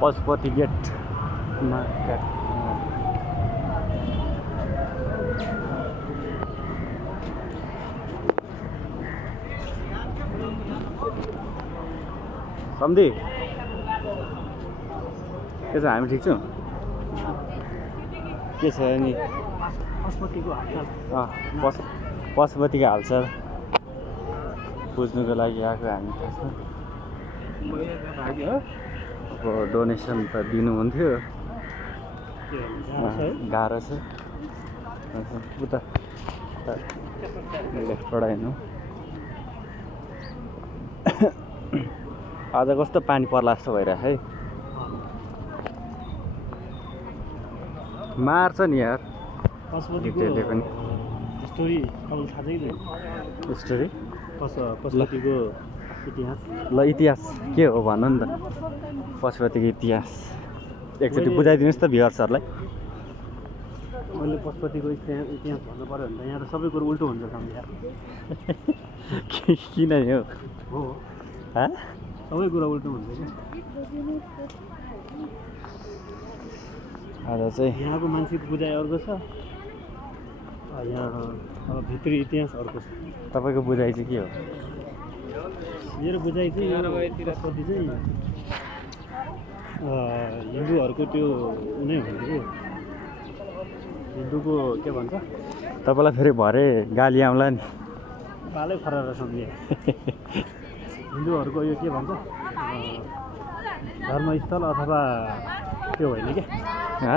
Pashupati get market सम्धी के छ हामी ठिक छौँ के छ नि पशुपतिको हालचाल पशुपतिको हालचाल बुझ्नुको लागि आएको हामी त्यसमा अब डोनेसन त दिनुहुन्थ्यो गाह्रो छ उता लेफ्टबाट हेर्नु आज कस्तो पानी पर्ला जस्तो भइरहेको है मार्छ नि यार पशुपतिको पनि स्टोरी तपाईँलाई थाहा छैन स्टोरी पशुपतिको इतिहास ल इतिहास के हो भन्नु नि त पशुपतिको इतिहास एकचोटि बुझाइदिनुहोस् त भ्युअर्सहरूलाई मैले पशुपतिको इतिहास भन्नु पऱ्यो भने त यहाँ त सबै कुरो उल्टो हुन्छ सम्झ्या किन हो सबै कुरा उल्टो हुन्छ कि आज चाहिँ यहाँको मान्छेको बुझाइ अर्को छ यहाँ अब भित्री इतिहास अर्को छ तपाईँको बुझाइ चाहिँ के हो मेरो बुझाइ चाहिँ पशुपति चाहिँ हिन्दूहरूको त्यो उनी भनेको हिन्दूको के भन्छ तपाईँलाई फेरि भरे गाली आउँला नि पालै खराब सम्झे हिन्दूहरूको यो के भन्छ धर्मस्थल अथवा त्यो होइन क्या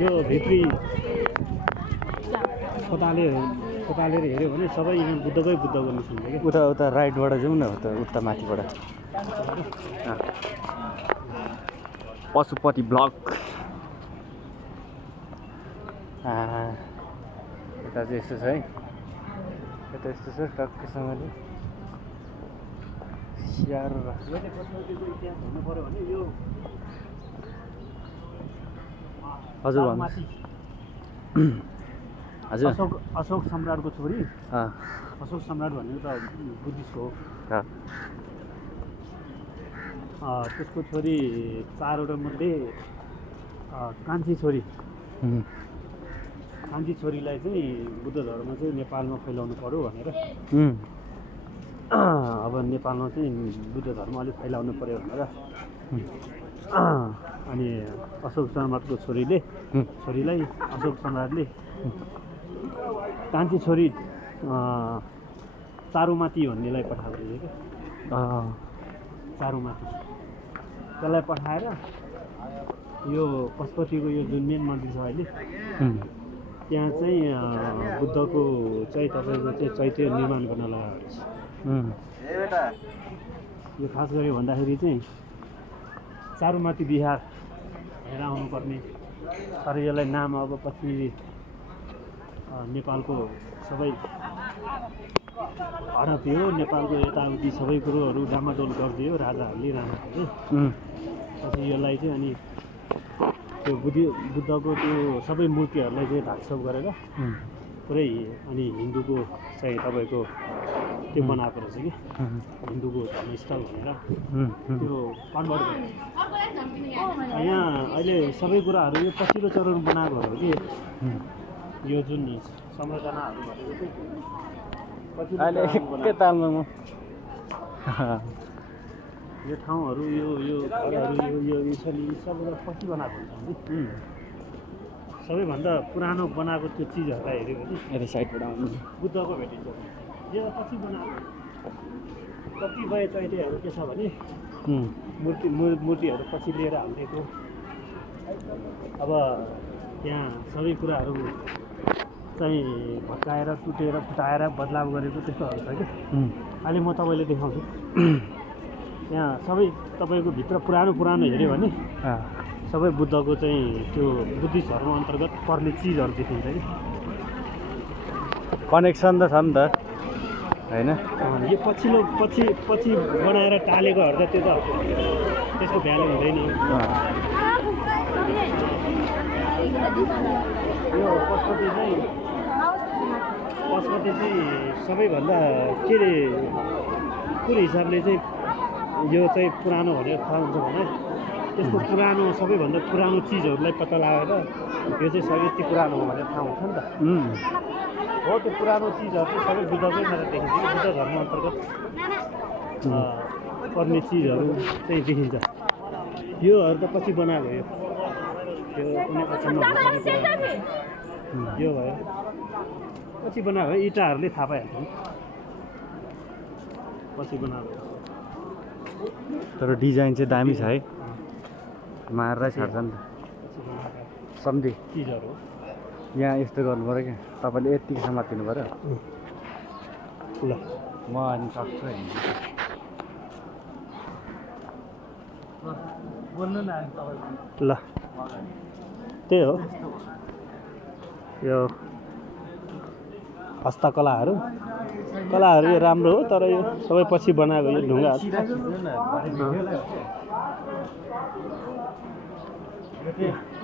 यो भित्री खोतालेर हेऱ्यो भने सबै यहाँ बुद्धको निस्किन्छ क्या उता राइटबाट जाउँ न उता माथिबाट पशुपति ब्लक यता चाहिँ यस्तो छ है यता यस्तो छ टक्कसँगले स्याहार पशुपतिको इतिहास भन्नु पऱ्यो भने यो हजुर भन्नुहोस् हजुर अशोक सम्राटको छोरी अशोक सम्राट भनेको त बुद्धिस्ट हो त्यसको छोरी 4वटा मध्ये कान्छी छोरीलाई चाहिँ बुद्ध धर्म चाहिँ नेपालमा फैलाउनु पर्यो भनेर अब नेपालमा चाहिँ बुद्ध धर्म अलिक फैलाउनु पर्यो भनेर अनि अशोक सम्राटको छोरीलाई अशोक सम्राटले कान्छी छोरी चारुमाती भन्नेलाई पठाएको थियो क्या चारुमाती त्यसलाई पठाएर यो पशुपतिको यो जुन मेन मन्दिर छ अहिले त्यहाँ चाहिँ बुद्धको चाहिँ तपाईँको चाहिँ चैत्य निर्माण गर्न लगाएको छ यो खास गरी भन्दाखेरि चाहिँ चारुमाती बिहार हेर आउनुपर्ने तर यसलाई नाम अब पछि नेपालको सबै हडपियो नेपालको यताउति सबै कुरोहरू डामाडोल गरिदियो राजाहरूले राणाहरूले पछि यसलाई चाहिँ अनि त्यो बुद्धको त्यो सबै मूर्तिहरूलाई चाहिँ ढाकछोप गरेर पुरै अनि हिन्दूको चाहिँ तपाईँको त्यो बनाएको रहेछ कि हिन्दूको धर्मस्थल भनेर त्यो कन्भर्ट गर्यो यहाँ अहिले सबै कुराहरू यो पछिल्लो चरण बनाएको हो कि यो जुन संरचनाहरू भनेको चाहिँ के तालमा म यो ठाउँहरू यो घरहरू यो छ नि सबै पछि बनाएको हुन्छ सबैभन्दा पुरानो बनाएको त्यो चिजहरूलाई हेऱ्यो भने यता साइडबाट आउनु बुद्धको भेटिन्छ यो पछि बनाएको कतिपय चैत्यहरू के छ भने मूर्तिहरू पछि लिएर हालिदिएको अब त्यहाँ सबै कुराहरू चाहिँ भत्काएर टुटेर फुटाएर बदलाव गरेको त्यस्तोहरू छ कि अहिले म तपाईँले देखाउँछु यहाँ सबै तपाईँको भित्र पुरानो हेऱ्यो भने सबै बुद्धको चाहिँ त्यो बुद्धिस्ट धर्म अन्तर्गत पर्ने चिजहरू देखिन्छ कि कनेक्सन त छ नि त होइन यो पछि बनाएर टालेकोहरू त त्यो त त्यसको भ्यालु हुँदैन यो पशुपति चाहिँ सबैभन्दा के अरे कुन हिसाबले चाहिँ यो चाहिँ पुरानो भनेर थाहा हुन्छ भने त्यसको पुरानो सबैभन्दा पुरानो चिजहरूलाई पत्ता लगाएर यो चाहिँ यति पुरानो हो भनेर थाहा हुन्छ नि त हो त्यो पुरानो चिजहरू चाहिँ सबै बुद्धकै मेर देखिन्छ कि बुद्ध धर्म अन्तर्गत पर्ने चिजहरू चाहिँ देखिन्छ योहरू त पछि बनाएको यो कुनै पछिमा यो भयो पछि बनाएको इँटाहरूले थाहा पाइहाल्छ नि पछि बनाएको तर डिजाइन चाहिँ दामी छ है मारेरै छाड्छ नि त सम्झे चिजहरू यहाँ यस्तो गर्नु पऱ्यो क्या तपाईँले यतिको समातिनु पऱ्यो ल म अनि सक्छु है बोल्नु न ल त्यही हो यो हस्तकलाहरू यो राम्रो हो तर यो सबै पछि बनाएको यो ढुङ्गा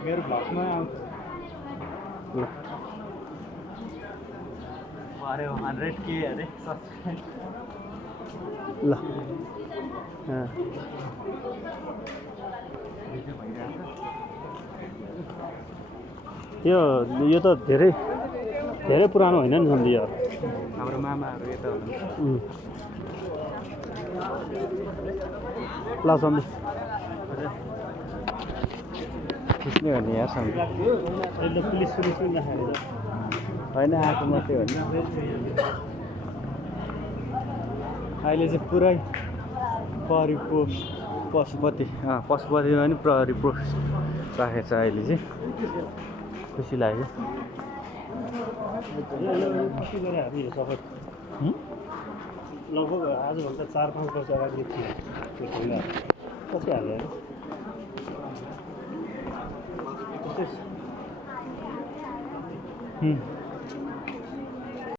मेरो भ्लगमा आउँछ अरे 100K अरे ल यो त धेरै पुरानो होइन नि सन्धि यार हाम्रो मामाहरू यता ल सन्धि खिच्ने हो नि यार सन्धि अहिले पुलिस पनि राखेको होइन आएको मात्रै हो नि अहिले चाहिँ पुरै प्रहरी पोस्ट पशुपति पशुपतिमा पनि प्रहरी पोस्ट राखेको छ अहिले चाहिँ खुसी लाग्यो सबै लगभग आजभन्दा 4-5 वर्ष अगाडि थियो त्यो ढुङ्गा पछि हाल्यो होइन